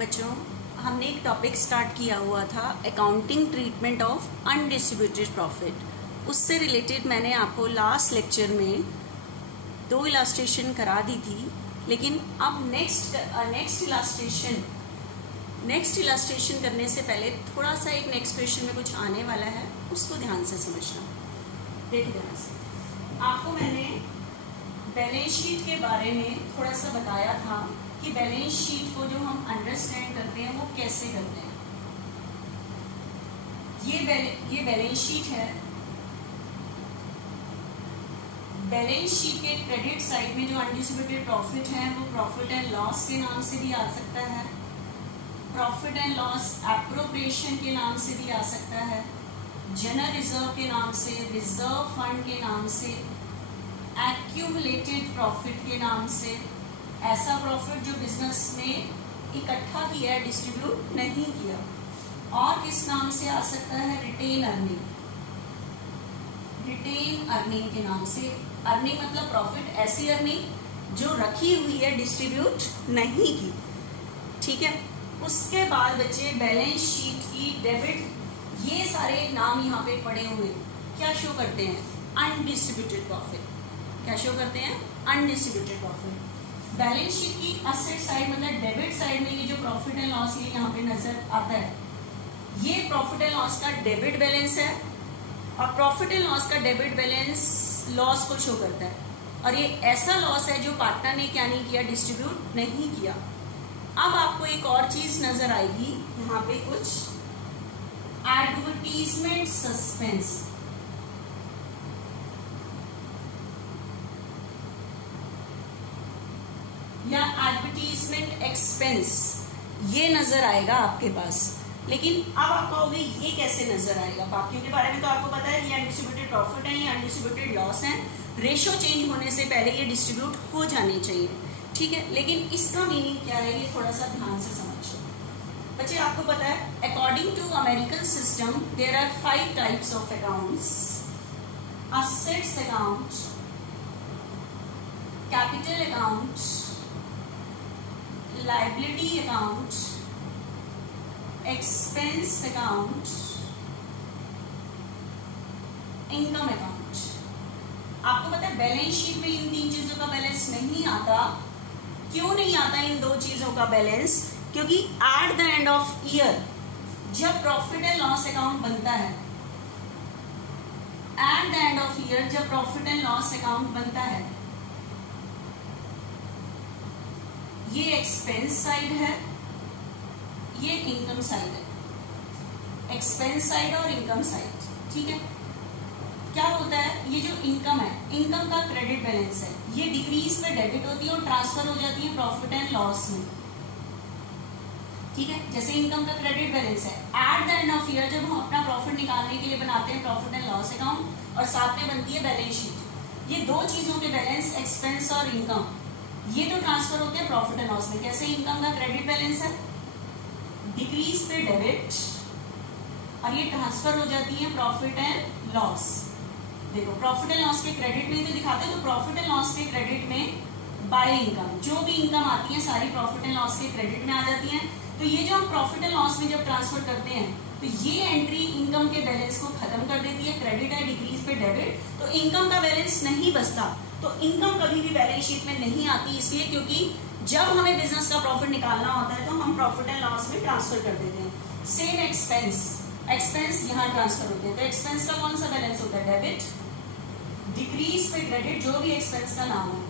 बच्चों, हमने एक टॉपिक स्टार्ट किया हुआ था accounting treatment of undistributed profit. उससे रिलेटेड मैंने आपको लास्ट लेक्चर में 2 इलास्ट्रेशन करा दी थी, लेकिन अब नेक्स्ट इलास्ट्रेशन करने से पहले थोड़ा सा एक नेक्स्ट क्वेश्चन में कुछ आने वाला है, उसको ध्यान से समझना। देखिए ध्यान से, आपको मैंने बैलेंस शीट के बारे में थोड़ा सा बताया था कि बैलेंस शीट को जो हम अंडरस्टैंड करते हैं वो कैसे करते हैं। ये बैलेंस शीट है। बैलेंस शीट के क्रेडिट साइड में जो अनडिस्ट्रीब्यूटेड प्रॉफिट है वो प्रॉफिट एंड लॉस के नाम से भी आ सकता है, प्रॉफिट एंड लॉस एप्रोप्रिएशन के नाम से भी आ सकता है, जनरल रिजर्व के नाम से, रिजर्व फंड के नाम से, एक्यूमुलेटेड प्रॉफिट के नाम से, ऐसा प्रॉफिट जो बिजनेस में इकट्ठा किया है, डिस्ट्रीब्यूट नहीं किया। और किस नाम से आ सकता है? Retain earning. रिटेन अर्निंग के नाम से। अर्निंग मतलब प्रॉफिट, ऐसी अर्निंग जो रखी हुई है, डिस्ट्रीब्यूट नहीं की। ठीक है। उसके बाद बच्चे बैलेंस शीट की डेबिट, ये सारे नाम यहाँ पे पड़े हुए क्या शो करते हैं? Undistributed profit. क्या शो करते हैं? Undistributed profit. बैलेंस शीट की असेट साइड मतलब डेबिट साइड में ये जो प्रॉफिट एंड लॉस ये यहाँ पे नजर आता है, ये प्रॉफिट एंड लॉस का डेबिट बैलेंस है, और प्रॉफिट एंड लॉस का डेबिट बैलेंस लॉस को शो करता है। और ये ऐसा लॉस है जो पार्टनर ने क्या नहीं किया? डिस्ट्रीब्यूट नहीं किया। अब आपको एक और चीज नजर आएगी यहाँ पे, कुछ एडवर्टीजमेंट सस्पेंस। या एडवर्टीजमेंट एक्सपेंस, ये नजर आएगा आपके पास। लेकिन अब आप कहोगे ये कैसे नजर आएगा? बाकियों के बारे में तो आपको पता है, ये अनडिस्ट्रीब्यूटेड प्रॉफिट है, ये अनडिस्ट्रीब्यूटेड लॉस है, रेशो चेंज होने से पहले ये डिस्ट्रीब्यूट हो जाने चाहिए। ठीक है। लेकिन इसका मीनिंग क्या है, ये थोड़ा सा ध्यान से समझो बच्चे। आपको पता है according to American system there are 5 types of accounts: assets account, capital account, liability account, expense account, income account. आपको पता है बैलेंस शीट में इन 3 चीजों का बैलेंस नहीं आता। क्यों नहीं आता इन 2 चीजों का बैलेंस? क्योंकि at the end of year जब प्रॉफिट एंड लॉस अकाउंट बनता है, at the end of year जब प्रॉफिट एंड लॉस अकाउंट बनता है, ये एक्सपेंस साइड है, ये इनकम साइड है। एक्सपेंस साइड और इनकम साइड। ठीक है। क्या होता है, ये जो इनकम है, इनकम का क्रेडिट बैलेंस है, ये डिक्रीज पे डेबिट होती है और ट्रांसफर हो जाती है प्रॉफिट एंड लॉस में। ठीक है। जैसे इनकम का क्रेडिट बैलेंस है, at the end of year जब हम अपना प्रॉफिट निकालने के लिए बनाते हैं प्रॉफिट एंड लॉस अकाउंट, और साथ में बनती है बैलेंस शीट। ये 2 चीजों के बैलेंस, एक्सपेंस और इनकम, ये तो ट्रांसफर होते हैं प्रॉफिट एंड लॉस में। कैसे? इनकम का क्रेडिट बैलेंस है, डिक्रीज पे डेबिट, और ये ट्रांसफर हो जाती है प्रॉफिट एंड लॉस। देखो प्रॉफिट एंड लॉस के क्रेडिट में तो दिखाते हैं, तो प्रॉफिट एंड लॉस के क्रेडिट में बाय इनकम, जो भी इनकम आती है सारी प्रॉफिट एंड लॉस के क्रेडिट में आ जाती है। तो ये जो हम प्रॉफिट एंड लॉस में जब ट्रांसफर करते हैं, तो ये एंट्री इनकम के बैलेंस को खत्म कर देती है। क्रेडिट है, डिक्रीज पे डेबिट, तो इनकम का बैलेंस नहीं बचता। तो इनकम कभी भी बैलेंस शीट में नहीं आती, इसलिए क्योंकि जब हमें बिजनेस का प्रॉफिट निकालना होता है तो हम प्रॉफिट एंड लॉस में ट्रांसफर कर देते हैं। सेम एक्सपेंस, एक्सपेंस यहाँ ट्रांसफर होते हैं। तो एक्सपेंस का कौन सा बैलेंस होता है? डेबिट, डिक्रीज पे क्रेडिट, जो भी एक्सपेंस का नाम है,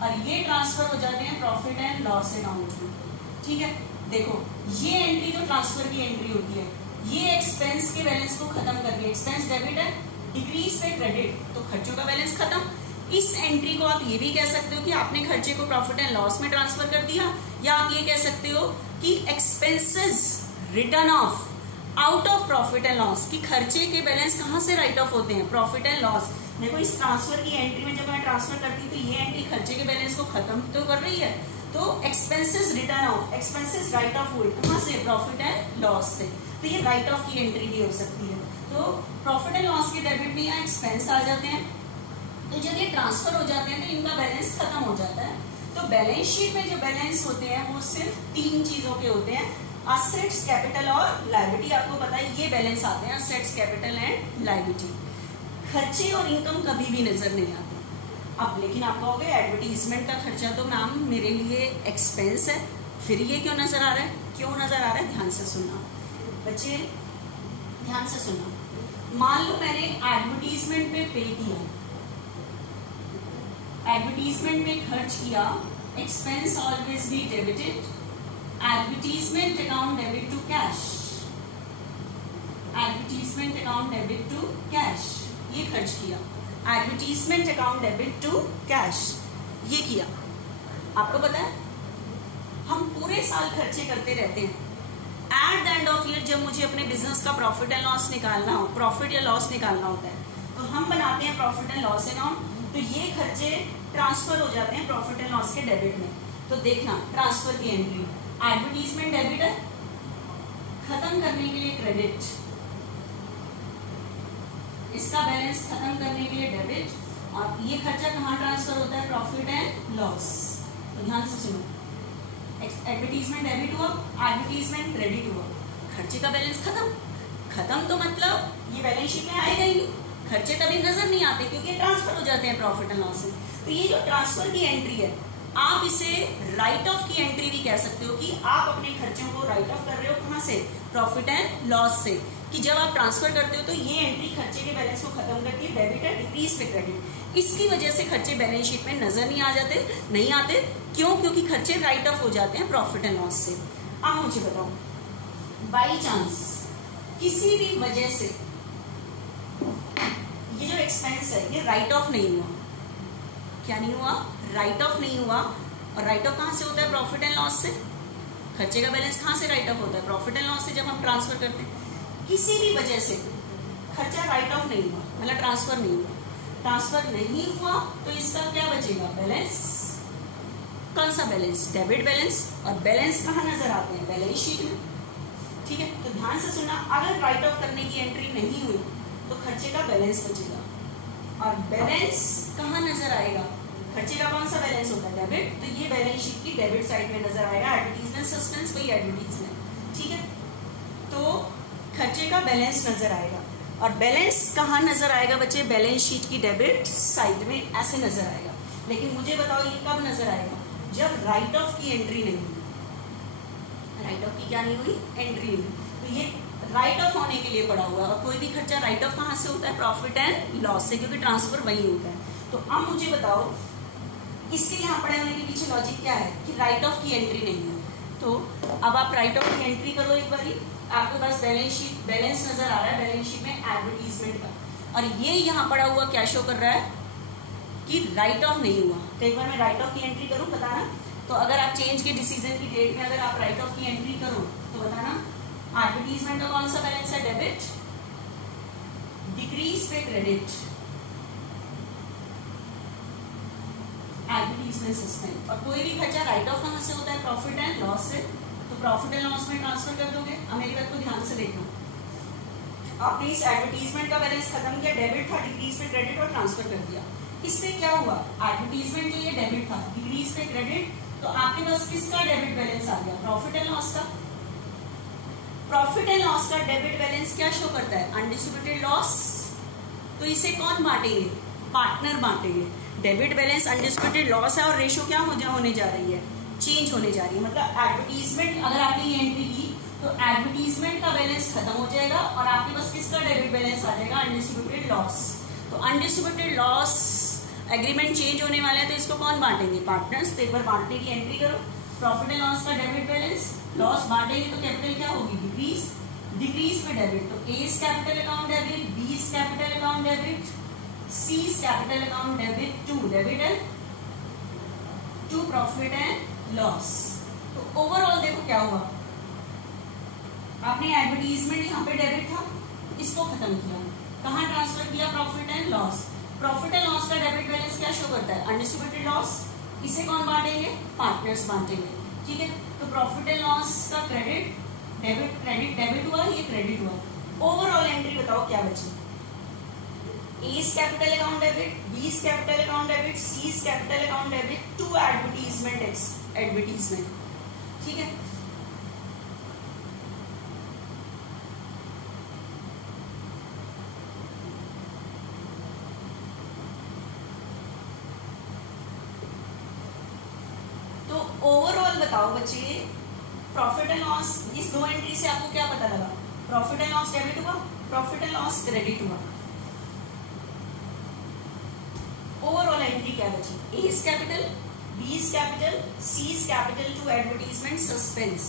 और ये ट्रांसफर हो जाते हैं प्रॉफिट एंड लॉस अकाउंट में। ठीक है। देखो ये एंट्री जो ट्रांसफर की एंट्री होती है, ये एक्सपेंस के बैलेंस को खत्म कर दिया। एक्सपेंस डेबिट है, डिक्रीज पे क्रेडिट, तो खर्चों का बैलेंस खत्म। इस एंट्री को आप ये भी कह सकते हो कि आपने खर्चे को प्रॉफिट एंड लॉस में ट्रांसफर कर दिया, या आप ये कह सकते हो कि expenses return of out of profit and loss, कि खर्चे के बैलेंस कहां से राइट ऑफ होते हैं? Profit and loss. देखो इस ट्रांसफर की एंट्री में जब मैं ट्रांसफर करती हूँ तो ये एंट्री खर्चे के बैलेंस को खत्म तो कर रही है। तो expenses return of, expenses right of हुए कहां से? प्रॉफिट एंड लॉस से। तो ये राइट ऑफ की एंट्री भी हो सकती है। तो प्रॉफिट एंड लॉस के डेबिट में यहाँ एक्सपेंस आ जाते हैं, तो जब ये ट्रांसफर हो जाते हैं तो इनका बैलेंस खत्म हो जाता है। तो बैलेंस शीट में जो बैलेंस होते हैं वो सिर्फ 3 चीजों के होते हैं, असेट्स, कैपिटल और लायबिलिटी। आपको पता है ये बैलेंस आते हैं, असेट्स, कैपिटल एंड लायबिलिटी। खर्चे और इनकम कभी भी नजर नहीं आते। अब लेकिन आप कहोगे एडवर्टीजमेंट का खर्चा तो मैम मेरे लिए एक्सपेंस है, फिर ये क्यों नजर आ रहा है? क्यों नजर आ रहा है? ध्यान से सुनना बच्चे, ध्यान से सुनना। मान लो मैंने एडवर्टीजमेंट पे पे किया, एडवर्टीजमेंट में खर्च किया, expense always be debited, advertisement account debit to cash, advertisement account debit to cash, ये खर्च किया, advertisement account debit to cash, ये किया। आपको पता है हम पूरे साल खर्चे करते रहते हैं, at the end of year जब मुझे अपने बिजनेस का प्रॉफिट एंड लॉस निकालना हो, प्रॉफिट या लॉस निकालना होता है, तो हम बनाते हैं प्रॉफिट एंड लॉस अकाउंट, तो ये खर्चे ट्रांसफर हो जाते हैं प्रॉफिट एंड लॉस के डेबिट में। तो देखना ट्रांसफर की एंट्री, एडवर्टीजमेंट डेबिट है, खत्म करने के लिए क्रेडिट, इसका बैलेंस खत्म करने के लिए डेबिट, और ये खर्चा कहाँ ट्रांसफर होता है? Profit and loss. तो ध्यान से सुनो, एडवर्टीजमेंट डेबिट हुआ, एडवर्टीजमेंट क्रेडिट हुआ, खर्चे का बैलेंस खत्म। खत्म तो मतलब ये बैलेंस शीट में आएगा ही नहीं, खर्चे तभी नजर नहीं आते क्योंकि ट्रांसफर हो जाते हैं प्रॉफिट एंड लॉस से। तो ये जो ट्रांसफर की एंट्री है, आप इसे राइट ऑफ की एंट्री भी कह सकते हो कि आप अपने खर्चों को राइट ऑफ कर रहे हो। कहां से? प्रॉफिट एंड लॉस से। कि जब आप ट्रांसफर करते हो तो ये एंट्री खर्चे के बैलेंस को खत्म करती है, डेबिट है, डिक्रीज पे क्रेडिट। इसकी वजह से खर्चे बैलेंस शीट में नजर नहीं आ जाते, नहीं आते। क्यों? क्योंकि खर्चे राइट ऑफ हो जाते हैं प्रॉफिट एंड लॉस से। अब मुझे बताओ, बाई चांस किसी भी वजह से ये जो एक्सपेंस है ये राइट ऑफ नहीं हुआ, क्या नहीं हुआ? राइट ऑफ नहीं हुआ। और राइट ऑफ कहां से होता है? प्रॉफिट एंड लॉस से। खर्चे का बैलेंस कहां से राइट ऑफ होता है? प्रॉफिट एंड लॉस से, जब हम ट्रांसफर करते हैं। किसी भी वजह से खर्चा राइट ऑफ नहीं हुआ, मतलब ट्रांसफर नहीं हुआ, ट्रांसफर नहीं हुआ, तो इसका क्या बचेगा? बैलेंस। कौन सा बैलेंस? Debit balance. और बैलेंस कहां नजर आते हैं? बैलेंस शीट में। ठीक है, तो ध्यान से सुनना, अगर राइट ऑफ करने की एंट्री नहीं हुई तो खर्चे का बैलेंस बचेगा। और बैलेंस कहां नजर आएगा? खर्चे का कौन सा बैलेंस होता है? डेबिट। तो ये बैलेंस शीट की डेबिट साइड में नजर आएगा। एडवर्टीजमेंट सस्पेंस वही एडवर्टीजमेंट। ठीक है, तो खर्चे का बैलेंस नजर आएगा। और बैलेंस कहां नजर आएगा बच्चे? बैलेंस शीट की डेबिट साइड में ऐसे नजर आएगा। लेकिन मुझे बताओ ये कब नजर आएगा? जब राइट ऑफ की एंट्री नहीं हुई। राइट ऑफ की क्या नहीं हुई? एंट्री नहीं। तो ये राइट ऑफ होने के लिए पड़ा हुआ है। और कोई भी खर्चा राइट ऑफ कहां से होता है? प्रॉफिट एंड लॉस से, क्योंकि ट्रांसफर वही होता है। तो अब मुझे बताओ इसके यहाँ पड़े होने के पीछे लॉजिक क्या है कि राइट ऑफ की एंट्री नहीं है। तो अब आप राइट ऑफ की एंट्री करो एक बारी, आपके पास बैलेंस शीट, बैलेंस नजर आ रहा है बैलेंस शीट में एडवर्टीजमेंट का, और ये यहाँ पड़ा हुआ क्या शो कर रहा है कि राइट ऑफ नहीं हुआ। तो एक बार मैं राइट ऑफ की एंट्री करूं, बताना। तो अगर आप चेंज के डिसीजन की डेट में अगर आप राइट ऑफ की एंट्री करो तो बताना, एडवर्टीजमेंट का कौन सा बैलेंस है? डेबिट, डिक्रीज पे क्रेडिट, एडवर्टीजमेंट सस्पेंड। और कोई भी खर्चा राइट ऑफ कहां से होता है? प्रॉफिट एंड लॉस से। तो प्रॉफिट एंड लॉस में ट्रांसफर कर दोगे। अब मेरी बात को ध्यान से देखना, आपने इस एडवर्टीजमेंट का बैलेंस खत्म किया, डेबिट था, डिक्रीज पे क्रेडिट, और ट्रांसफर कर दिया। इससे क्या हुआ? एडवर्टीजमेंट जो ये डेबिट था, डिक्रीज पे क्रेडिट, तो आपके पास किसका डेबिट बैलेंस आ गया? प्रॉफिट एंड लॉस का। प्रॉफिट एंड लॉस का डेबिट बैलेंस क्या शो करता है? Undistributed loss. तो इसे कौन बांटेंगे? पार्टनर बांटेंगे। डेबिट बैलेंस अनडिस्ट्रीब्यूटेड लॉस है, और रेशो क्या होने जा रही है? चेंज होने जा रही है। मतलब एडवर्टीजमेंट अगर आपने ये एंट्री की तो एडवर्टीजमेंट का बैलेंस खत्म हो जाएगा और आपके पास किसका डेबिट बैलेंस आ जाएगा? Undistributed loss. तो अनडिस्ट्रीब्यूटेड लॉस एग्रीमेंट चेंज होने वाला है, तो इसको कौन बांटेंगे? पार्टनर्स। तो एक बार बांटने की एंट्री करो, प्रॉफिट एंड लॉस का डेबिट बैलेंस, लॉस बांटेंगे तो कैपिटल क्या होगी? डिक्रीज, डिक्रीज पे डेबिट। तो A is capital account debit, B is capital account debit, C is capital account debit to debit and to profit and loss. तो overall देखो क्या हुआ, आपने एडवर्टीजमेंट यहाँ पे डेबिट था, इसको खत्म किया, कहाँ ट्रांसफर किया? Profit and loss. Profit and loss का डेबिट बैलेंस क्या शो करता है? Undistributed loss. इसे कौन बांटेंगे? पार्टनर्स बांटेंगे। ठीक है, तो प्रॉफिट एंड लॉस का क्रेडिट, डेबिट, क्रेडिट डेबिट हुआ, ये क्रेडिट हुआ। ओवरऑल एंट्री बताओ क्या बची? A is capital account debit, B is capital account debit, C is capital account debit to advertisement. ठीक है, तो ओवरऑल बताओ बच्चे, प्रॉफिट एंड लॉस, इस दो एंट्री से आपको क्या पता लगा? प्रॉफिट एंड लॉस डेबिट हुआ, प्रॉफिट एंड लॉस क्रेडिट हुआ। ओवरऑल एंट्री क्या बची? A is capital, B is capital, C is capital to advertisement suspense।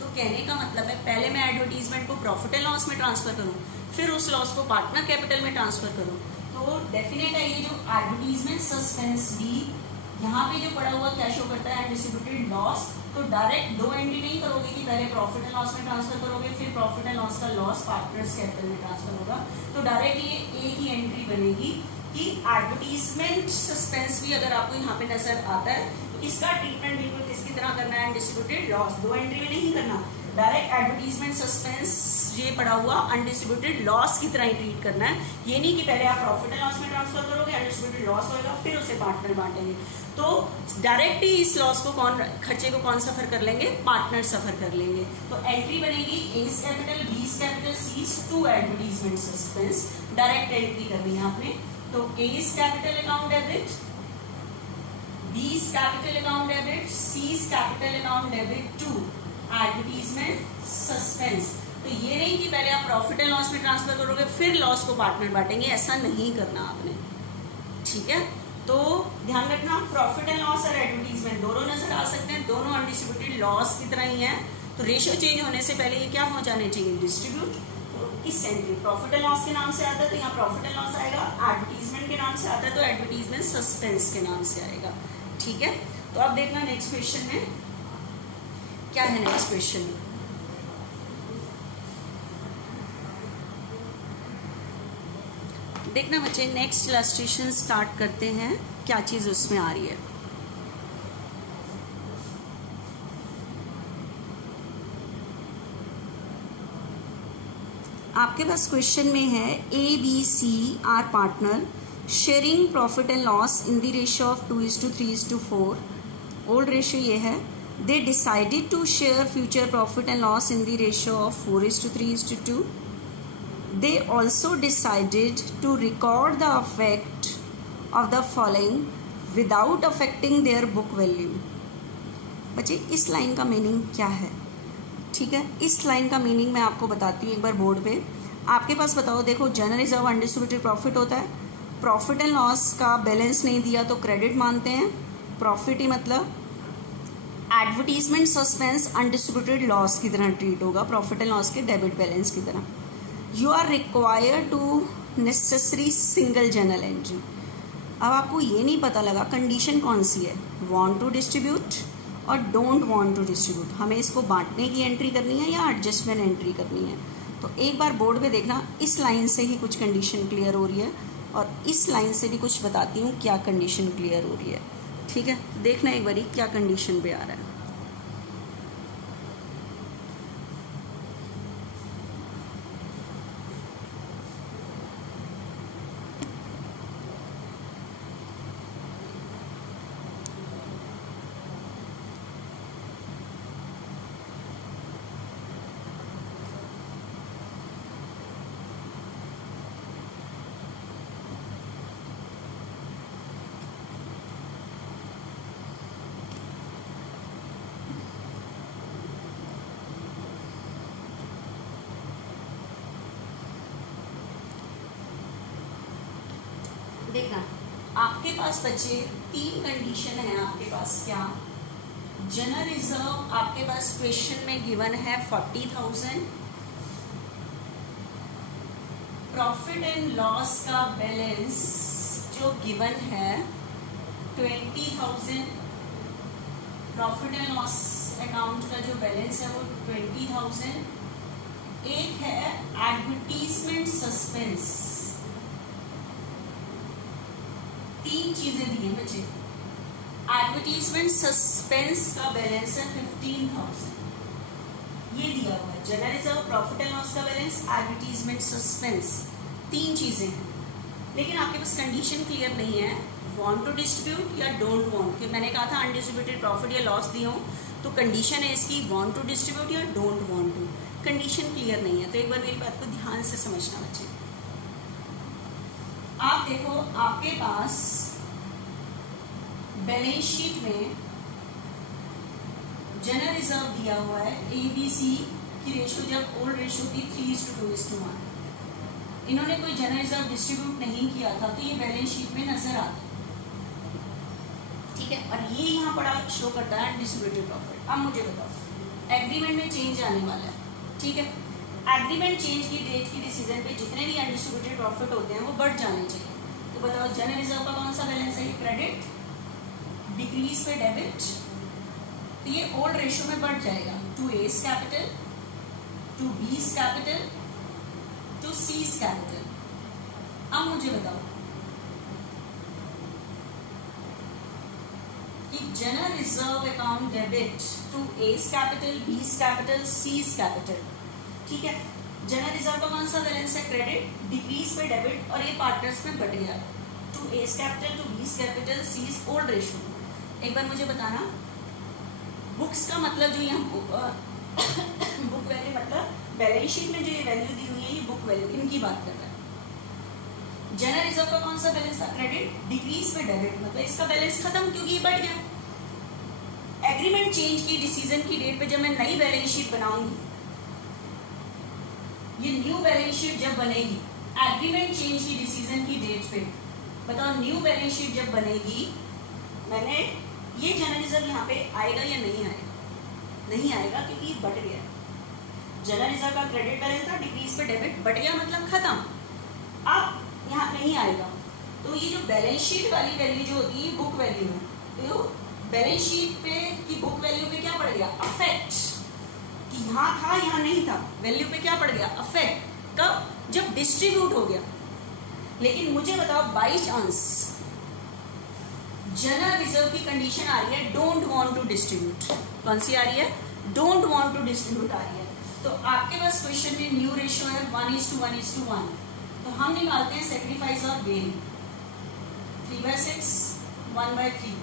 तो कहने का मतलब है पहले मैं एडवर्टीजमेंट को प्रॉफिट एंड लॉस में ट्रांसफर करूं, फिर उस लॉस को पार्टनर कैपिटल में ट्रांसफर करूं, तो डेफिनेट है ये जो एडवर्टीजमेंट सस्पेंस भी यहाँ पे जो पड़ा हुआ क्या शो करता है? Undistributed loss. तो डायरेक्ट दो एंट्री नहीं करोगे कि पहले प्रॉफिट एंड लॉस में ट्रांसफर करोगे, फिर प्रॉफिट एंड लॉस का लॉस पार्टनर्स कैपिटल में ट्रांसफर होगा, तो डायरेक्ट ये एक ही एंट्री बनेगी कि एडवर्टीजमेंट सस्पेंस भी अगर आपको यहाँ पे नजर आता है तो इसका ट्रीटमेंट बिल्कुल किसकी तरह करना है? Undistributed loss. दो एंट्री में नहीं करना, डायरेक्ट एडवर्टीजमेंट सस्पेंस ये पड़ा हुआ अनडिस्ट्रीब्यूटेड लॉस की तरह ही ट्रीट करना है। ये नहीं कि पहले आप प्रॉफिट एंड लॉस में ट्रांसफर करोगे, अनडिस्ट्रीब्यूटेड लॉस होगा, फिर उसे पार्टनर बांटेंगे। तो डायरेक्ट ही इस लॉस को खर्चे को कौन सफर कर लेंगे? पार्टनर सफर कर लेंगे। तो एंट्री बनेगी A is capital, B is capital, C is to advertisement suspense। Direct entry करनी है आपने। तो A is capital account debit, B is capital account debit, C is capital account debit to advertisement suspense। तो ये नहीं कि पहले आप प्रॉफिट एंड लॉस में ट्रांसफर करोगे फिर लॉस को पार्टनर बांटेंगे, ऐसा नहीं करना आपने। ठीक है, तो ध्यान रखना प्रॉफिट एंड लॉस और एडवर्टीजमेंट दोनों नजर आ सकते हैं, दोनों अनडिस्ट्रीब्यूटेड लॉस की तरह ही है। तो रेशियो चेंज होने से पहले ये क्या हो जाने चाहिए? डिस्ट्रीब्यूट। तो इस एंट्री प्रॉफिट एंड लॉस के नाम से आता है तो यहाँ प्रॉफिट एंड लॉस आएगा, एडवर्टीजमेंट के नाम से आता है तो एडवर्टीजमेंट सस्पेंस के नाम से आएगा। ठीक है, तो अब देखना नेक्स्ट क्वेश्चन में क्या है। नेक्स्ट क्वेश्चन में देखना बच्चे, नेक्स्ट इलस्ट्रेशन स्टार्ट करते हैं, क्या चीज उसमें आ रही है। आपके पास क्वेश्चन में है A, B, C are partner sharing profit and loss in the ratio of 2:3:4। Old ratio ये है। They decided to share future profit and loss in the ratio of 4:3:2। They also decided to record the effect of the following without affecting their book value। बच्चे इस line का meaning क्या है? ठीक है, इस लाइन का मीनिंग मैं आपको बताती हूँ एक बार बोर्ड पे। आपके पास बताओ, देखो जनरल रिजर्व अनडिस्ट्रीब्यूटेड प्रॉफिट होता है, प्रॉफिट एंड लॉस का बैलेंस नहीं दिया तो क्रेडिट मानते हैं, प्रॉफिट ही मतलब एडवर्टीजमेंट सस्पेंस अनडिस्ट्रीब्यूटेड लॉस की तरह ट्रीट होगा, प्रॉफिट एंड लॉस के डेबिट बैलेंस की तरह। You are required to necessary single journal entry. अब आपको ये नहीं पता लगा कंडीशन कौन सी है, वांट टू डिस्ट्रीब्यूट और डोंट वांट टू डिस्ट्रीब्यूट, हमें इसको बांटने की एंट्री करनी है या एडजस्टमेंट एंट्री करनी है। तो एक बार बोर्ड पे देखना, इस लाइन से ही कुछ कंडीशन क्लियर हो रही है और इस लाइन से भी कुछ बताती हूँ क्या कंडीशन क्लियर हो रही है। ठीक है, देखना एक बारी क्या कंडीशन पे आ रहा है। देखना आपके पास बच्चे तीन कंडीशन है आपके पास। क्या? जनरल रिजर्व आपके पास क्वेश्चन में गिवन है 40,000, प्रॉफिट एंड लॉस का बैलेंस जो गिवन है 20,000, प्रॉफिट एंड लॉस अकाउंट का जो बैलेंस है वो 20,000। एक है एडवर्टीजमेंट सस्पेंस, तीन चीजें दी हैं बच्चे। एडवर्टीजमेंट सस्पेंस का बैलेंस है 15,000, ये दिया हुआ है। General reserve, profit and loss का बैलेंस, एडवर्टीजमेंट सस्पेंस, तीन चीजें हैं। लेकिन आपके पास कंडीशन क्लियर नहीं है, वांट टू डिस्ट्रीब्यूट या डोंट वांट। कि मैंने कहा था अनडिस्ट्रीब्यूटेड प्रॉफिट या लॉस दी हो तो कंडीशन है इसकी वांट टू डिस्ट्रीब्यूट या don't want to. Condition clear नहीं है तो एक बार मेरी बात को ध्यान से समझना बच्चे। आप देखो आपके पास बैलेंस शीट में जनरल रिजर्व दिया हुआ है, ABC की रेशो जब ओल्ड रेशो थी 3:2:1। इन्होंने कोई जनरल रिजर्व डिस्ट्रीब्यूट नहीं किया था तो ये बैलेंस शीट में नजर आता है, ठीक है। और ये यहाँ पड़ा शो करता है अनडिस्ट्रीब्यूटेड प्रॉफिट। अब मुझे बताओ एग्रीमेंट में चेंज आने वाला है, ठीक है। एग्रीमेंट चेंज की डेट की डिसीजन पे जितने भी अनडिस्ट्रीब्यूटेड प्रॉफिट होते हैं वो बढ़ जाने चाहिए। तो बताओ जनरल रिजर्व का कौन सा बैलेंस है, ये क्रेडिट, डिक्रीज पे डेबिट, तो ये ओल्ड रेशो में बढ़ जाएगा to A's capital, to B's capital, to C's capital. अब मुझे बताओ कि general reserve account debit to A's capital, B's capital, C's capital, ठीक है। जनरल रिजर्व का कौन सा बैलेंस है, क्रेडिट, डिक्रीज पे डेबिट, और ये पार्टनर्स में बढ़ गया to A's capital, to B's capital, C's old ratio. एक बार मुझे बताना बुक्स का मतलब जो यहाँ बुक वैल्यू मतलब बैलेंस शीट में जो ये वैल्यू दी हुई है ये बुक वैल्यू, इनकी बात कर रहा है। जनरल रिजर्व का कौन सा बैलेंस था, क्रेडिट, डिक्रीज पे डेबिट, मतलब इसका बैलेंस खत्म क्योंकि ये बढ़ गया। एग्रीमेंट चेंज की डिसीजन की डेट पे जब मैं नई बैलेंस शीट बनाऊंगी, ये न्यू बैलेंस शीट जब बनेगी एग्रीमेंट चेंज की डिसीजन की डेट पे, बताओ न्यू बैलेंस शीट जब बनेगी मैंने ये जनरल रिजर्व यहाँ पे आएगा या नहीं आएगा, नहीं आएगा क्योंकि बढ़ गया। जनरल रिजर्व का क्रेडिट बैलेंस था, डिक्रीज पे डेबिट, बढ़ गया मतलब खत्म। अब यहाँ नहीं आएगा तो ये जो बैलेंस शीट वाली वैल्यू जो होती है बुक वैल्यू है, तो बैलेंस शीट पे की बुक वैल्यू पे क्या पड़ गया, अफेक्ट, कि यहाँ था यहाँ नहीं था, वैल्यू पे क्या पड़ गया, अफेक्ट। कब, जब डिस्ट्रीब्यूट हो गया। लेकिन मुझे बताओ बाई चांस जनरल रिजर्व की कंडीशन आ रही है डोंट वांट टू डिस्ट्रीब्यूट, कौन सी आ रही है, डोंट वांट टू डिस्ट्रीब्यूट आ रही है, तो आपके पास क्वेश्चन में न्यू रेशियो है 1:1:1, तो हम निकालते हैं सेक्रीफाइस और गेन 3/6 1/3।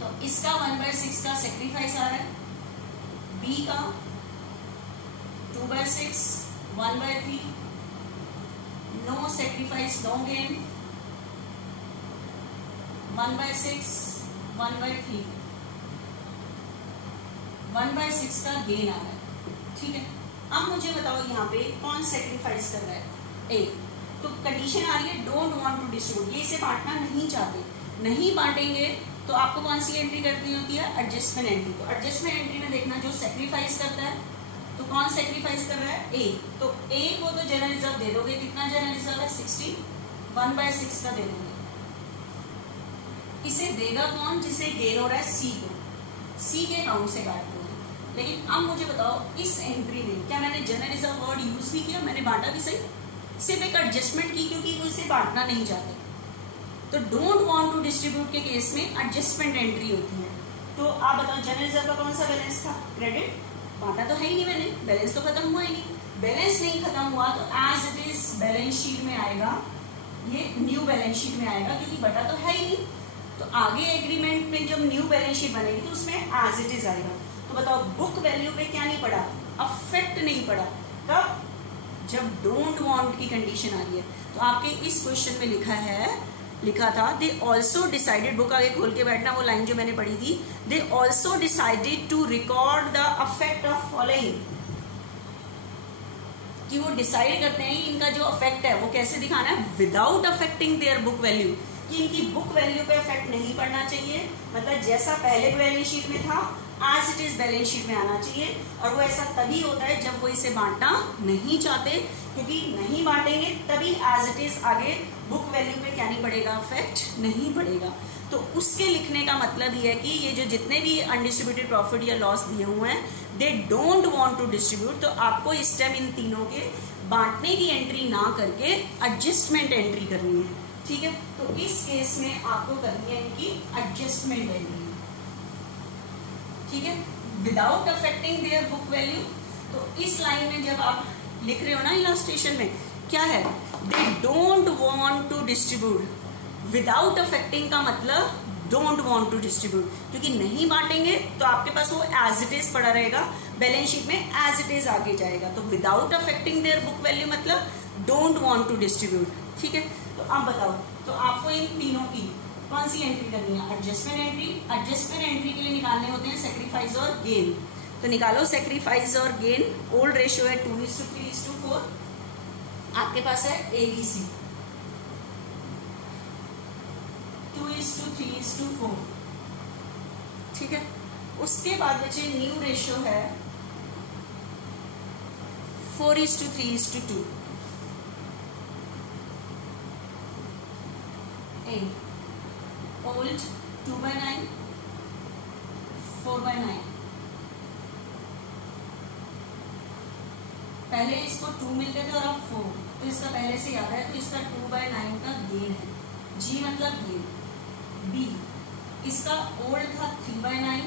तो इसका 1/6 का सेक्रीफाइस आ रहा है, बी का 2/6 1/3, नो सेक्रीफाइस नो गेन 1/6 1/3, 1/6 का गेन आ रहा है, ठीक है। अब मुझे बताओ यहाँ पे कौन सेक्रीफाइस कर रहा है, ए। तो कंडीशन आ रही है डोंट वांट टू डिस्ट्रीब्यूट, ये इसे बांटना नहीं चाहते, नहीं बांटेंगे तो आपको कौन सी एंट्री करनी होती है, एडजस्टमेंट एंट्री। तो एडजस्टमेंट एंट्री में देखना जो सेक्रीफाइस करता है, तो कौन सेक्रीफाइस कर रहा है, ए। तो ए को तो जनरल रिजर्व दे दोगे, कितना जनरल रिजर्व है 60, 1/6 का दे दोगे। इसे देगा कौन, जिसे गेन हो रहा है सी को, सी के अकाउंट से काट दोगे। लेकिन अब मुझे बताओ इस एंट्री में क्या मैंने जनरल रिजर्व वर्ड यूज भी किया, मैंने बांटा भी सही, सिर्फ एक एडजस्टमेंट की क्योंकि वो इसे बांटना नहीं चाहते। तो डोंट वांट टू डिस्ट्रीब्यूट के केस में एडजस्टमेंट एंट्री होती है। तो आप बताओ जनरल रिजर्व का कौन सा बैलेंस था, क्रेडिट, बांटा तो है ही नहीं मैंने, बैलेंस तो खत्म हुआ ही नहीं, बैलेंस नहीं खत्म हुआ तो as it is balance sheet में आएगा, ये न्यू बैलेंस शीट में आएगा क्योंकि बटा तो है ही नहीं। तो आगे एग्रीमेंट में जब न्यू बैलेंस शीट बनेगी तो उसमें एज इट इज आएगा। तो बताओ बुक वैल्यू पे क्या नहीं पड़ा, अफेक्ट नहीं पड़ा, कब, जब डोंट वांट की कंडीशन आ रही है। तो आपके इस क्वेश्चन में लिखा था दे ऑल्सो डिसाइडेड, बुक आगे खोल के बैठना, वो लाइन जो मैंने पढ़ी थी, they also decided to record the affect of following, कि वो डिसाइड करते हैं इनका जो अफेक्ट है वो कैसे दिखाना है, without affecting their book value, कि इनकी बुक वैल्यू पे इफेक्ट नहीं पड़ना चाहिए, मतलब जैसा पहले बैलेंस शीट में था as it is balance sheet में आना चाहिए। और वो ऐसा तभी होता है जब वो इसे बांटना नहीं चाहते, क्योंकि नहीं बांटेंगे तभी एज इट इज आगे बुक वैल्यू पे क्या नहीं पड़ेगा, इफेक्ट नहीं पड़ेगा। तो उसके लिखने का मतलब ये है कि ये जो जितने भी अनडिस्ट्रीब्यूटेड प्रॉफिट या लॉस दिए हुए हैं they don't want to distribute, तो आपको इस टाइम इन तीनों के बांटने की एंट्री ना करके एडजस्टमेंट एंट्री करनी है, ठीक है। तो इस केस में आपको करनी है इनकी एडजस्टमेंट एंट्री, ठीक है, without affecting their book value. तो इस लाइन में जब आप लिख रहे हो ना इलास्ट्रेशन में, क्या है, they don't want to distribute, without affecting का मतलब डोंट वांट टू डिस्ट्रीब्यूट, क्योंकि नहीं बांटेंगे तो आपके पास वो एज इट इज पड़ा रहेगा, बैलेंस शीट में एज इट इज आगे जाएगा। तो without affecting their book value मतलब डोंट वांट टू डिस्ट्रीब्यूट। ठीक है, तो आप बताओ, तो आपको इन तीनों की कौन सी एंट्री करनी है, एडजस्टमेंट एंट्री। एडजस्टमेंट एंट्री के लिए निकालने होते हैं सेक्रीफाइस और गेन। तो निकालो सेक्रीफाइस और गेन। ओल्ड रेशियो है 2:3:4, आपके पास है ABC 2:3:4। ठीक है, उसके बाद बचे न्यू रेशियो है 4:3:2। ओल्ड 2/9 4/9। पहले इसको 2 मिलते थे और अब 4, तो इसका पहले से याद है, तो इसका 2/9 का गेन है। G मतलब गेन। B इसका ओल्ड था 3/9,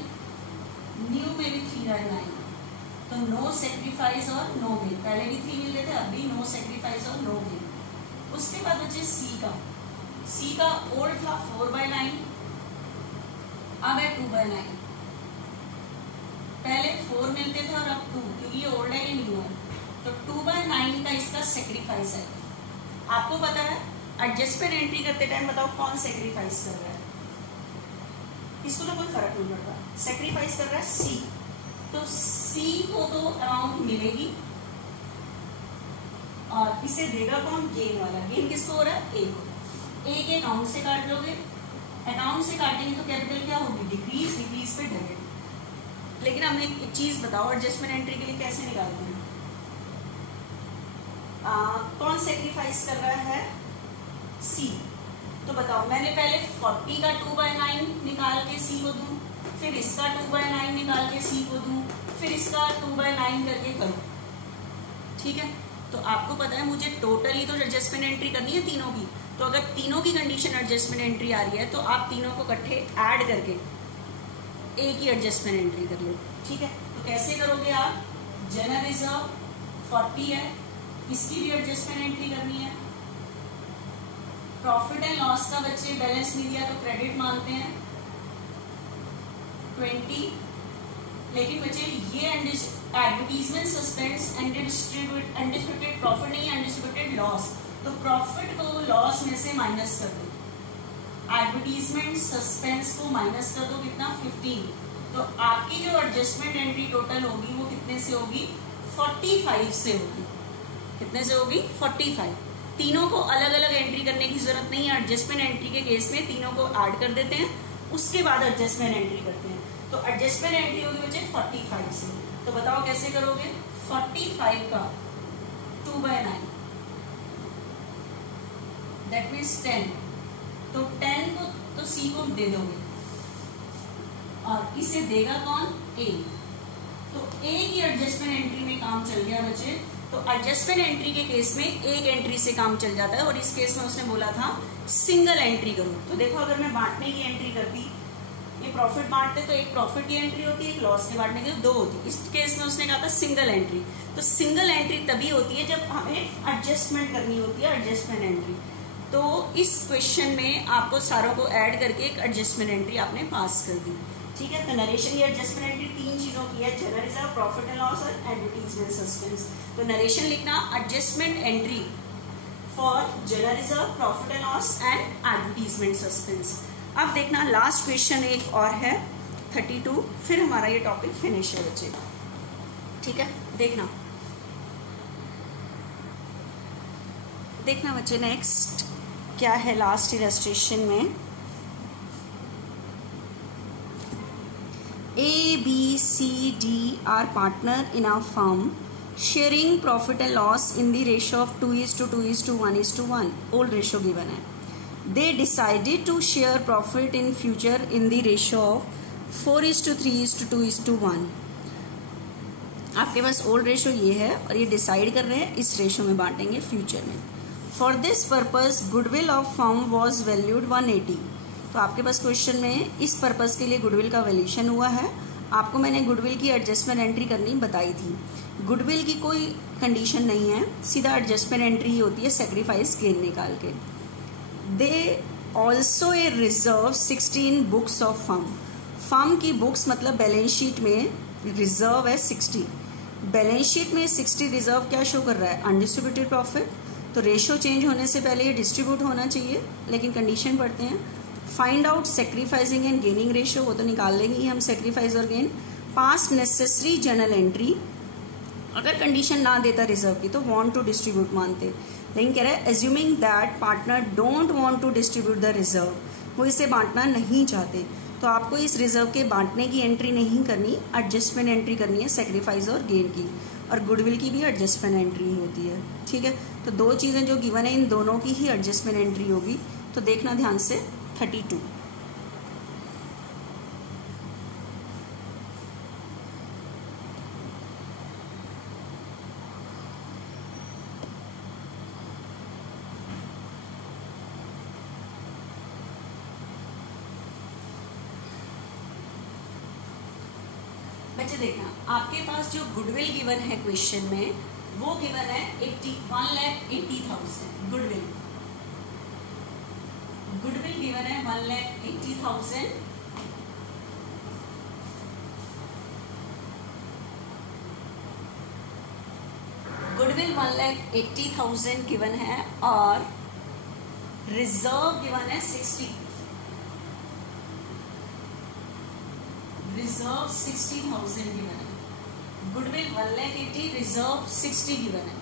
न्यू में भी 3/9, तो नो सेक्रीफाइस और नो गेन। पहले भी 3 मिलते थे, अब भी नो सेक्रीफाइस और नो गेन। उसके बाद बचे C का ओल्ड था 4/9, अब है 2/9। पहले 4 मिलते थे और अब 2, क्योंकि ये ओल्ड है, ये न्यू है, तो 2/9 का इसका सेक्रीफाइस है। आपको पता है एडजस्टमेंट एंट्री करते टाइम बताओ कौन सेक्रीफाइस कर रहा है, इसको तो कोई फर्क नहीं पड़ता, सेक्रीफाइस कर रहा है C, तो C को तो अमाउंट मिलेगी और इसे देगा कौन, गेन वाला। गेन किसको हो रहा है, A को। A के अकाउंट से काट लोगे, अकाउंट से काटेंगे तो कैपिटल क्या होगी, डिक्रीज, डिक्रीज पे डेबिट। लेकिन हमें एक चीज बताओ, एडजस्टमेंट एंट्री के लिए कैसे निकालते हैं, कौन सेक्रीफाइस कर रहा है, C। तो बताओ, मैंने पहले 40 का 2/9 निकाल के C को दूं, फिर इसका 2/9 निकाल के C को दूं, फिर इसका 2/9 करके करूं। ठीक है, तो आपको पता है मुझे टोटली तो एडजस्टमेंट एंट्री करनी है तीनों की, तो अगर तीनों की कंडीशन एडजस्टमेंट एंट्री आ रही है तो आप तीनों को इकट्ठे ऐड करके एक ही एडजस्टमेंट एंट्री कर लो। ठीक है, तो कैसे करोगे आप, जनरल रिजर्व 40 है, इसकी भी एडजस्टमेंट एंट्री करनी है। प्रॉफिट एंड लॉस का बच्चे बैलेंस नहीं दिया तो क्रेडिट मानते हैं 20, लेकिन बच्चे ये एडवर्टीजमेंट सस्पेंस अनडिस्ट्रीब्यूटेड प्रॉफिट नहीं, अनडिस्ट्रीब्यूटेड लॉस, तो प्रॉफिट को लॉस में से माइनस कर दो, एडवर्टीजमेंट सस्पेंस को माइनस कर दो, कितना 15, तो आपकी जो एडजस्टमेंट एंट्री टोटल होगी वो कितने से होगी, 45 से होगी। कितने से होगी, 45। तीनों को अलग अलग एंट्री करने की जरूरत नहीं है, एडजस्टमेंट एंट्री के केस में तीनों को ऐड कर देते हैं, उसके बाद एडजस्टमेंट एंट्री करते हैं। तो एडजस्टमेंट एंट्री होगी बच्चे 45 से। तो बताओ कैसे करोगे, 45 का 2/9 दैट मीन्स 10, तो 10 को तो C को दे दोगे और इसे देगा कौन, A। तो A की एडजस्टमेंट एंट्री में काम चल गया बच्चे। तो एडजस्टमेंट एंट्री के केस में एक एंट्री से काम चल जाता है, और इस केस में उसने बोला था सिंगल एंट्री करो। तो देखो अगर मैं बांटने की एंट्री करती, ये प्रॉफिट बांटते तो एक प्रॉफिट की एंट्री होती है, एक लॉस के बांटने की 2 होती। इस केस में उसने कहा था सिंगल एंट्री। तो सिंगल एंट्री तभी होती है जब हमें एडजस्टमेंट करनी होती है, एडजस्टमेंट एंट्री। तो इस क्वेश्चन में आपको सारों को ऐड करके एक एडजस्टमेंट एंट्री आपने पास कर दी। ठीक है, तो नरेशन ये एडजस्टमेंट एंट्री 3 चीजों की है, general reserve, profit and loss और एडवर्टीजमेंट सस्पेंस। तो नरेशन लिखना adjustment entry for general reserve, profit and loss and advertisement suspense. अब देखना लास्ट क्वेश्चन एक और है 32, फिर हमारा ये टॉपिक फिनिश है बच्चे। ठीक है, देखना बच्चे नेक्स्ट क्या है लास्ट इलस्ट्रेशन में। A, B, C, D are partner in a firm sharing profit and loss in the ratio of 2:2:1:1. Old ratio given है. They decided to share profit in future in the ratio of 4:3:2:1. आपके पास old ratio ये है और ये decide कर रहे हैं इस रेशियो में बांटेंगे फ्यूचर में। For this purpose goodwill of firm was valued 180। तो आपके पास क्वेश्चन में इस पर्पस के लिए गुडविल का वैल्यूएशन हुआ है आपको मैंने गुडविल की एडजस्टमेंट एंट्री करनी बताई थी। गुडविल की कोई कंडीशन नहीं है, सीधा एडजस्टमेंट एंट्री ही होती है सेक्रीफाइस गेन निकाल के। They also a reserve 16 books of firm. Firm की बुक्स मतलब बैलेंस शीट में रिजर्व है 60। बैलेंस शीट में 60 रिजर्व क्या शो कर रहा है? Undistributed profit. तो रेशो चेंज होने से पहले ये डिस्ट्रीब्यूट होना चाहिए, लेकिन कंडीशन पढ़ते हैं। Find out sacrificing and gaining ratio, वो तो निकाल लेंगे ही हम सेक्रीफाइस और गेन। पास नेसेसरी जर्नल एंट्री, अगर कंडीशन ना देता रिजर्व की तो वांट टू डिस्ट्रीब्यूट मानते, लेकिन कह रहा है assuming that partner don't want to distribute the reserve, वो इसे बांटना नहीं चाहते, तो आपको इस रिजर्व के बांटने की एंट्री नहीं करनी, एडजस्टमेंट एंट्री करनी है सेक्रीफाइस और गेन की। और गुडविल की भी एडजस्टमेंट एंट्री ही होती है, ठीक है। तो दो चीज़ें जो गिवन है इन दोनों की ही एडजस्टमेंट एंट्री होगी। तो देखना ध्यान से 32। बच्चे देखना, आपके पास जो गुडविल गिवन है क्वेश्चन में, वो गिवन है 1,80,000 गुडविल। गुडविल गिवन है 1,80,000। गुडविल 1,80,000 गिवन है और रिजर्व गिवन है 60। रिजर्व 60,000 गिवन है। गुडविल 1,80,000, रिजर्व 60 गिवन है।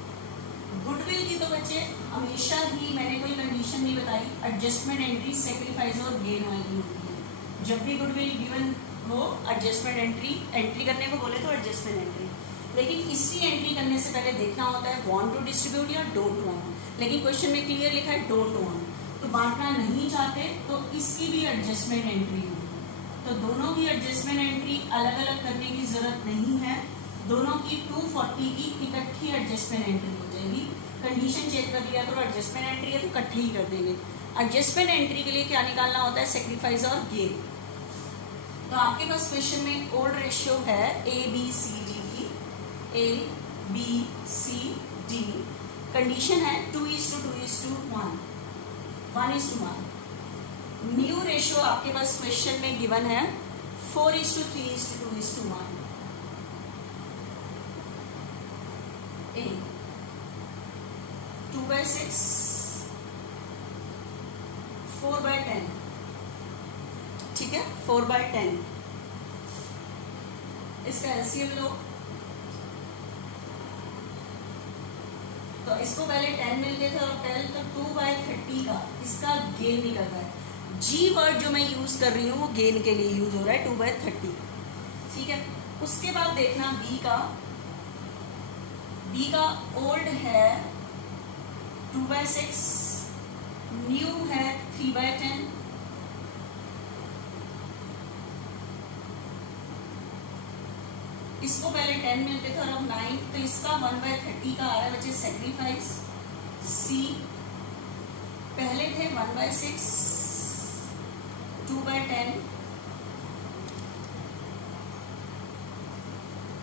गुडविल की तो बच्चे हमेशा ही मैंने कोई कंडीशन नहीं बताई, एडजस्टमेंट एंट्री सेक्रीफाइस और गेन वाली होती है। जब भी गुडविल गिवन हो एडजस्टमेंट एंट्री करने को बोले तो एडजस्टमेंट एंट्री, लेकिन इसी एंट्री करने से पहले देखना होता है वांट टू डिस्ट्रीब्यूट या डोंट वांट। लेकिन क्वेश्चन में क्लियर लिखा है डोंट वांट, तो बांटना नहीं चाहते, तो इसकी भी एडजस्टमेंट एंट्री होगी। तो दोनों की एडजस्टमेंट एंट्री अलग अलग करने की जरूरत नहीं है, दोनों की 240 की इकट्ठी एडजस्टमेंट एंट्री हो जाएगी। कंडीशन चेक कर लिया तो एडजस्टमेंट एंट्री है तो इकट्ठी ही कर देंगे। एडजस्टमेंट एंट्री के लिए क्या निकालना होता है? सेक्रीफाइस और गेन। तो आपके पास क्वेश्चन में ओल्ड रेशियो है ABCD की, ABCD। कंडीशन है 2:2:1, 1:1। न्यू रेशियो आपके पास क्वेश्चन में गिवन है 4:3:2:1। A 2/6, 4/10, ठीक है, 4/10। इसका एलसीएम लो, तो इसको पहले 10 मिलते थे और 10 तो 2/30 का इसका गेन निकल रहा है। जी वर्ड जो मैं यूज कर रही हूँ वो गेन के लिए यूज हो रहा है 2/30, ठीक है। उसके बाद देखना बी का ओल्ड है 2/6, न्यू है 3/10, इसको पहले 10 मिलते थे और अब 9, तो इसका 1/30 का आ रहा है बच्चे सेक्रीफाइस। सी पहले थे 1/6, 2/10,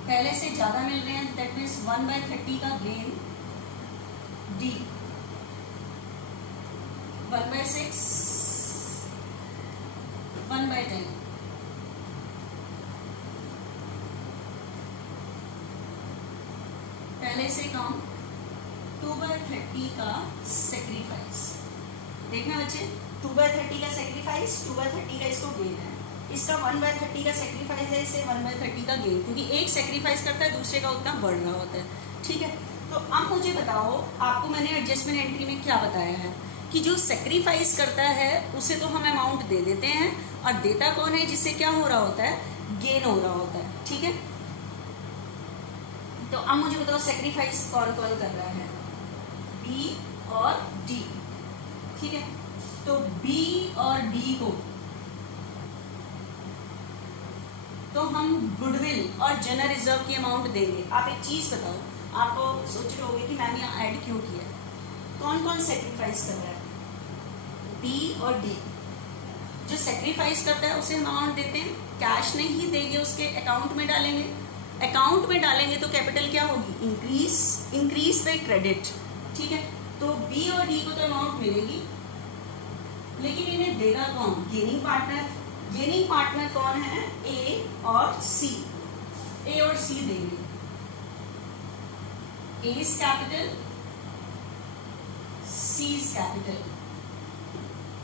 पहले से ज्यादा मिल रहे हैं, दैट मीन्स 1/30 का गेन। डी 1/6, 1/10, पहले से कम 2/30 का सेक्रीफाइस। देखना बच्चे 2/30 का सेक्रीफाइस, 2/30 का इसको गेन है, इसका 1/30 का सेक्रीफाइस है, इसे 1/30 का गेन, क्योंकि एक सेक्रीफाइस करता है दूसरे का उतना बढ़ रहा होता है, ठीक है। तो अब मुझे बताओ, आपको मैंने एडजस्टमेंट एंट्री में क्या बताया है कि जो सेक्रीफाइस करता है उसे तो हम अमाउंट दे देते हैं, और देता कौन है? जिससे क्या हो रहा होता है? गेन हो रहा होता है, ठीक है। तो अब मुझे बताओ सेक्रीफाइस कौन कौन कर रहा है? बी और डी, ठीक है। तो बी और डी को तो हम गुडविल और जनरल रिजर्व की अमाउंट देंगे। आप एक चीज बताओ, आपको सोच रहे होंगे कि मैंने यहाँ ऐड क्यों किया, कौन कौन सेक्रीफाइस कर रहा है? बी और डी। जो सेक्रीफाइस करता है उसे हम अमाउंट देते हैं, कैश नहीं देंगे, उसके अकाउंट में डालेंगे। अकाउंट में डालेंगे तो कैपिटल क्या होगी, इंक्रीज बाय क्रेडिट। ठीक है, तो बी और डी को तो अमाउंट मिलेगी, लेकिन इन्हें देगा कौन, गेनिंग पार्टनर। गेनिंग पार्टनर कौन है, ए और सी। ए और सी देंगे। A is capital, C is capital.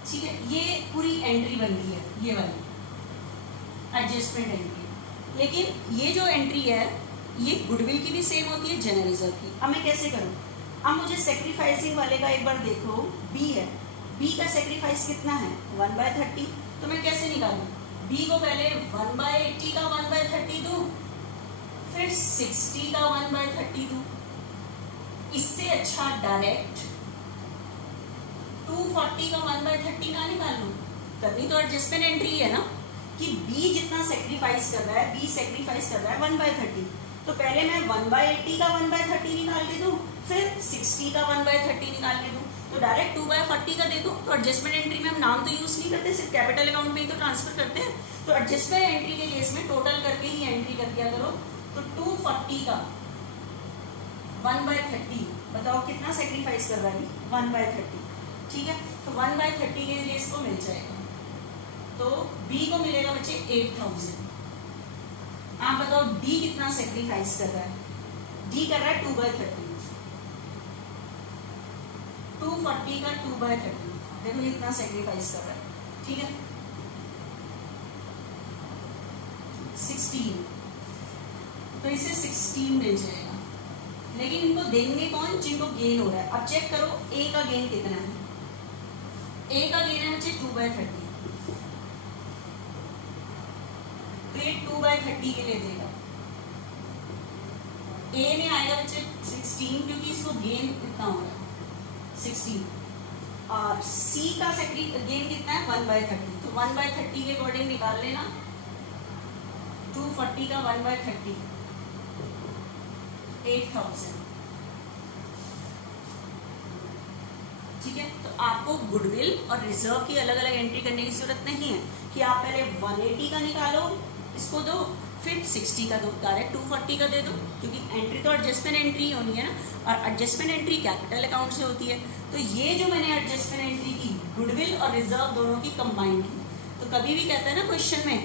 ठीक है, ये पूरी एंट्री बन रही है, ये वाली एडजस्टमेंट एंट्री। लेकिन ये जो एंट्री है ये गुडविल की भी सेम होती है, जनरल रिजर्व की। अब मैं कैसे करूं, अब मुझे सेक्रीफाइसिंग वाले का एक बार देखो, बी है, बी का सेक्रीफाइस कितना है 1/30। तो मैं कैसे निकालूं, बी को पहले 1/80 का 1/30 दूं, फिर 60 का 1/30 दूं। इससे अच्छा डायरेक्ट 240 का 1/30 ना निकाल लूं। करनी तो एडजस्टमेंट एंट्री है ना, कि बी जितना सेक्रीफाइस कर रहा है, बी सेक्रीफाइस कर रहा है 1/30, तो पहले मैं 1/80 का 1/30 निकाल के दूं, फिर 60 का 1/30 निकाल के दूं, तो डायरेक्ट 2/40 का दे दूं। तो एडजस्टमेंट एंट्री में हम नाम तो यूज नहीं करते, सिर्फ कैपिटल अकाउंट में ही तो ट्रांसफर करते हैं। तो एडजस्टमेंट एंट्री के केस में टोटल करके ही एंट्री कर दिया करो। तो 240 का 1/30, बताओ कितना सेक्रीफाइस कर रहा है 1/30। ठीक है, तो 1/30 के लिए इसको मिल जाएगा, तो बी को मिलेगा बच्चे 8000। आप बताओ डी कितना सेक्रीफाइस कर रहा है, डी कर रहा है 2/30, 240 का 2/30, देखो ये कितना सेक्रीफाइस कर रहा है। ठीक है, 16, तो इसे 16 मिल जाएगा। लेकिन इनको देंगे कौन, जिनको गेन हो रहा है। अब चेक करो ए का गेन कितना है, ए का गेन है बच्चे 2/30, तो ये 2/30 के लिए देगा। ए में आएगा बच्चे 16, क्योंकि इसको गेन कितना हो रहा है 16, और सी का गेन कितना है 1/30, तो 1/30 के अकॉर्डिंग निकाल लेना। 240 का 1/30 8000। ठीक है, तो आपको गुडविल और रिजर्व की अलग अलग एंट्री करने की जरूरत नहीं है कि आप पहले 180 का निकालो, इसको दो, फिर 60 का दो, डायरेक्ट 240 का दे दो, क्योंकि एंट्री तो एडजस्टमेंट एंट्री होनी है ना, और एडजस्टमेंट एंट्री कैपिटल अकाउंट से होती है। तो ये जो मैंने एडजस्टमेंट एंट्री की, गुडविल और रिजर्व दोनों की कंबाइन की, तो कभी भी कहता है ना क्वेश्चन में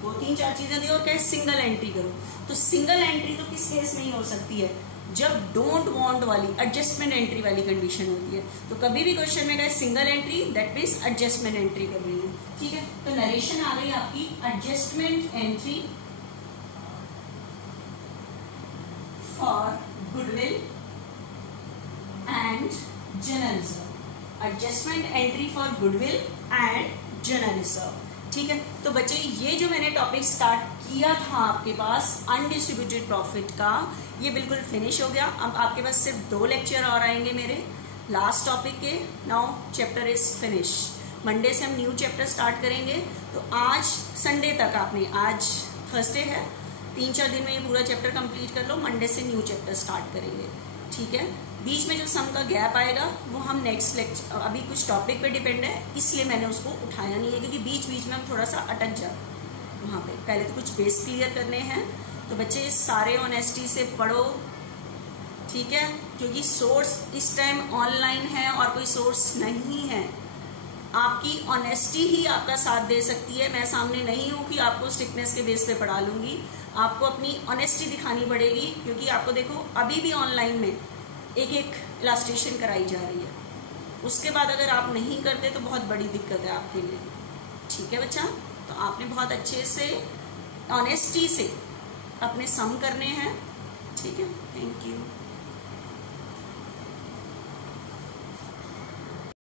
2-3-4 चीजें दी और कहे सिंगल एंट्री करो, तो सिंगल एंट्री तो किस केस में ही हो सकती है, जब डोंट वांट वाली एडजस्टमेंट एंट्री वाली कंडीशन होती है। तो कभी भी क्वेश्चन में कहे single entry, that means adjustment entry कर रही है। ठीक है, तो नरेशन आ गई आपकी adjustment entry for goodwill and general reserve, adjustment entry for goodwill and general reserve. ठीक है, तो बच्चे ये जो मैंने टॉपिक स्टार्ट किया था आपके पास अनडिस्ट्रीब्यूटेड प्रॉफिट का, ये बिल्कुल फिनिश हो गया। अब आपके पास सिर्फ 2 लेक्चर और आएंगे मेरे लास्ट टॉपिक के। Now chapter is finish. Monday से हम न्यू चैप्टर स्टार्ट करेंगे। तो आज संडे तक आपने, आज थर्सडे है, 3-4 दिन में ये पूरा चैप्टर कंप्लीट कर लो। मंडे से न्यू चैप्टर स्टार्ट करेंगे। ठीक है, बीच में जो सम का गैप आएगा वो हम नेक्स्ट लेक्चर, अभी कुछ टॉपिक पे डिपेंड है इसलिए मैंने उसको उठाया नहीं है, क्योंकि बीच बीच में हम थोड़ा सा अटक जाते वहाँ पे। पहले तो कुछ बेस क्लियर करने हैं। तो बच्चे सारे ऑनेस्टी से पढ़ो, ठीक है, क्योंकि सोर्स इस टाइम ऑनलाइन है और कोई सोर्स नहीं है। आपकी ऑनेस्टी ही आपका साथ दे सकती है। मैं सामने नहीं हूँ कि आपको स्ट्रिक्टनेस के बेस पे पढ़ा लूँगी, आपको अपनी ऑनेस्टी दिखानी पड़ेगी, क्योंकि आपको देखो अभी भी ऑनलाइन में एक इलास्ट्रेशन कराई जा रही है। उसके बाद अगर आप नहीं करते तो बहुत बड़ी दिक्कत है आपके लिए। ठीक है बच्चा, तो आपने बहुत अच्छे से ऑनेस्टी से अपने सम करने हैं। ठीक है, थैंक यू।